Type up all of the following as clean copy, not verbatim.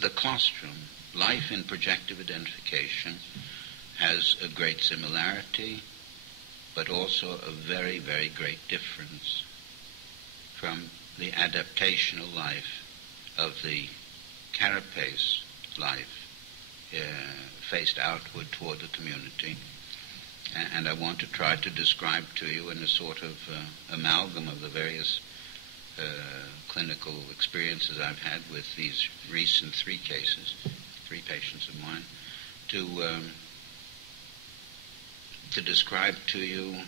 the Claustrum, life in projective identification, has a great similarity, but also a very, very great difference from the adaptational life of the carapace life faced outward toward the community. And I want to try to describe to you in a sort of amalgam of the various clinical experiences I've had with these recent three patients of mine, to describe to you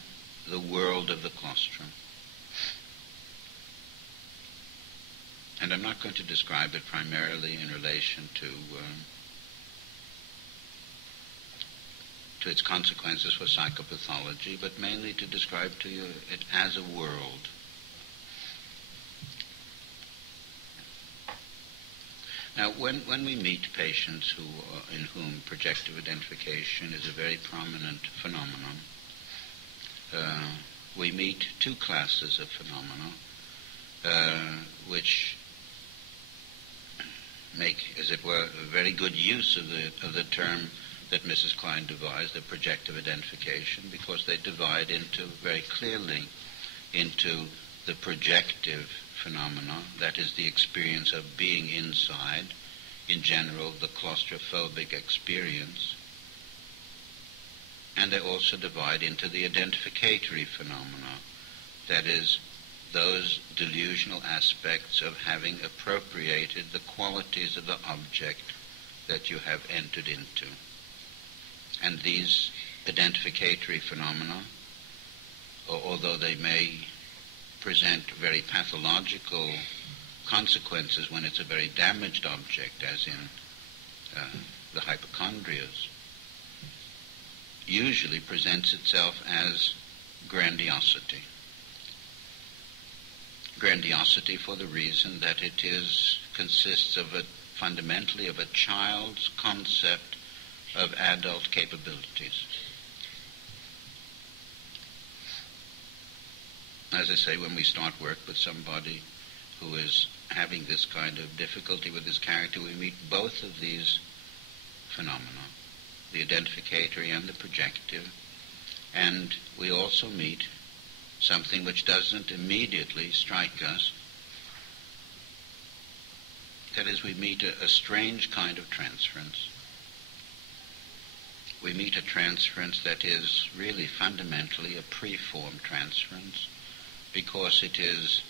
the world of the Claustrum. And I'm not going to describe it primarily in relation to its consequences for psychopathology, but mainly to describe to you it as a world. Now, when we meet patients in whom projective identification is a very prominent phenomenon, we meet two classes of phenomena which make, as it were, a very good use of the term that Mrs. Klein devised, the projective identification, because they divide very clearly into the projective phenomena, that is the experience of being inside, in general the claustrophobic experience, and they also divide into the identificatory phenomena, that is those delusional aspects of having appropriated the qualities of the object that you have entered into. And these identificatory phenomena, although they may present very pathological consequences when it's a very damaged object, as in the hypochondrias, usually presents itself as grandiosity. Grandiosity for the reason that it consists fundamentally of a child's concept of adult capabilities. As I say, when we start work with somebody who is having this kind of difficulty with his character, we meet both of these phenomena, the identificatory and the projective, and we also meet something which doesn't immediately strike us. That is, we meet a strange kind of transference. We meet a transference that is really fundamentally a preformed transference, because it is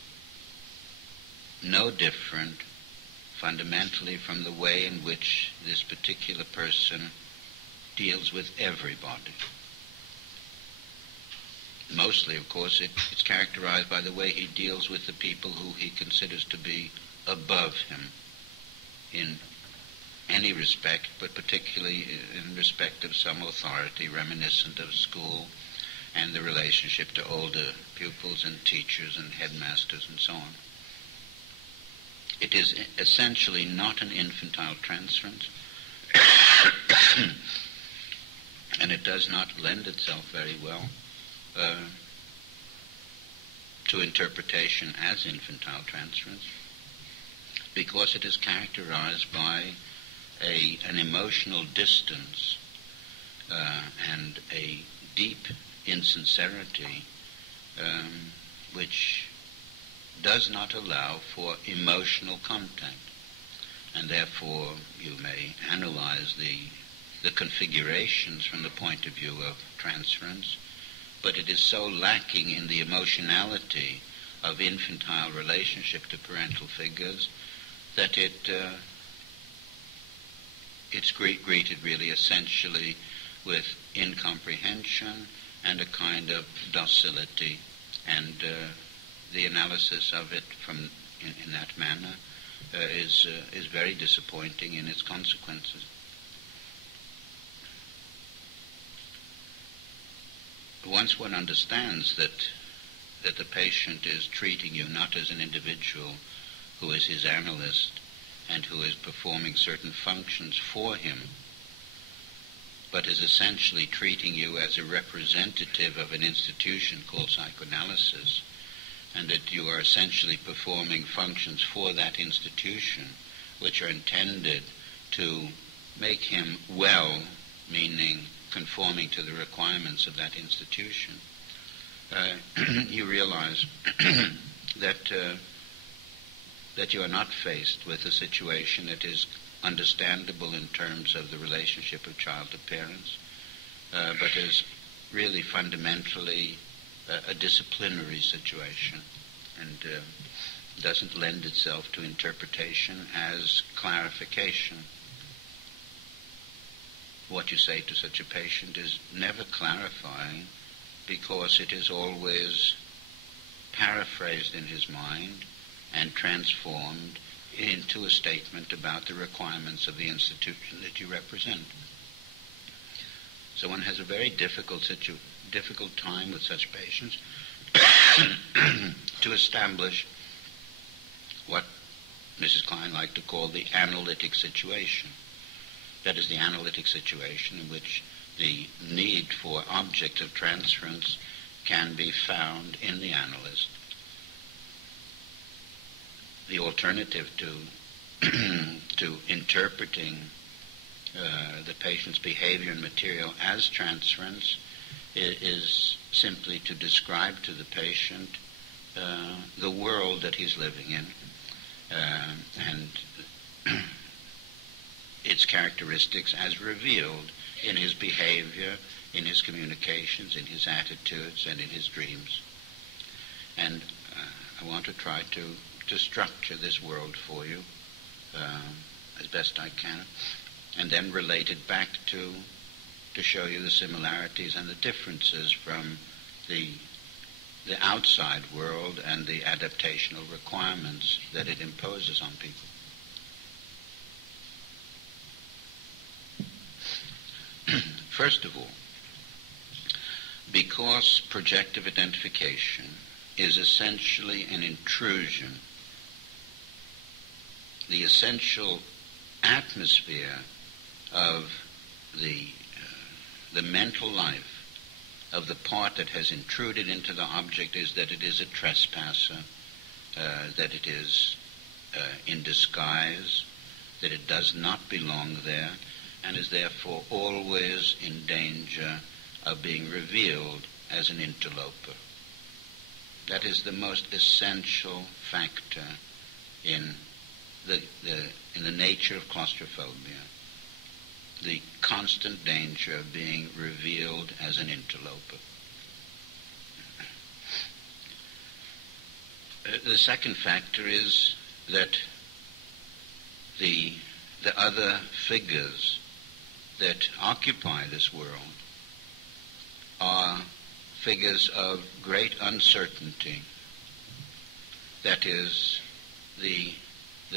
no different fundamentally from the way in which this particular person deals with everybody. Mostly, of course, it's characterized by the way he deals with the people who he considers to be above him in any respect, but particularly in respect of some authority reminiscent of school and the relationship to older pupils and teachers and headmasters and so on. It is essentially not an infantile transference, and it does not lend itself very well to interpretation as infantile transference, because it is characterized by an emotional distance and a deep insincerity which does not allow for emotional contact. And therefore you may analyze the configurations from the point of view of transference, but it is so lacking in the emotionality of infantile relationship to parental figures that it's greeted really essentially with incomprehension and a kind of docility, and the analysis of it in that manner is very disappointing in its consequences. Once one understands that the patient is treating you not as an individual who is his analyst and who is performing certain functions for him, but is essentially treating you as a representative of an institution called psychoanalysis, and that you are essentially performing functions for that institution which are intended to make him well, meaning conforming to the requirements of that institution, you realize that you are not faced with a situation that is understandable in terms of the relationship of child to parents, but is really fundamentally a disciplinary situation, and doesn't lend itself to interpretation as clarification. What you say to such a patient is never clarifying, because it is always paraphrased in his mind and transformed into a statement about the requirements of the institution that you represent. So one has a very difficult time with such patients to establish what Mrs. Klein liked to call the analytic situation. That is the analytic situation in which the need for objective transference can be found in the analyst. The alternative to interpreting the patient's behavior and material as transference is simply to describe to the patient the world that he's living in, and its characteristics as revealed in his behavior, in his communications, in his attitudes, and in his dreams. And I want to try to structure this world for you as best I can, and then relate it back to show you the similarities and the differences from the outside world and the adaptational requirements that it imposes on people. First of all, because projective identification is essentially an intrusion, the essential atmosphere of the mental life of the part that has intruded into the object is that it is a trespasser, that it is in disguise, that it does not belong there, and is therefore always in danger of being revealed as an interloper. That is the most essential factor in the nature of claustrophobia, the constant danger of being revealed as an interloper. The second factor is that the other figures that occupy this world are figures of great uncertainty. That is, the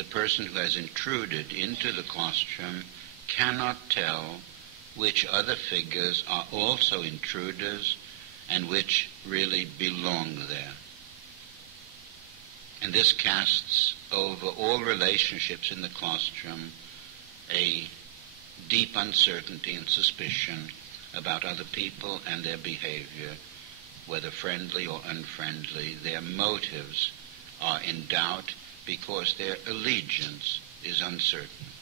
person who has intruded into the claustrum cannot tell which other figures are also intruders and which really belong there. And this casts over all relationships in the claustrum a deep uncertainty and suspicion about other people and their behavior, whether friendly or unfriendly. Their motives are in doubt because their allegiance is uncertain.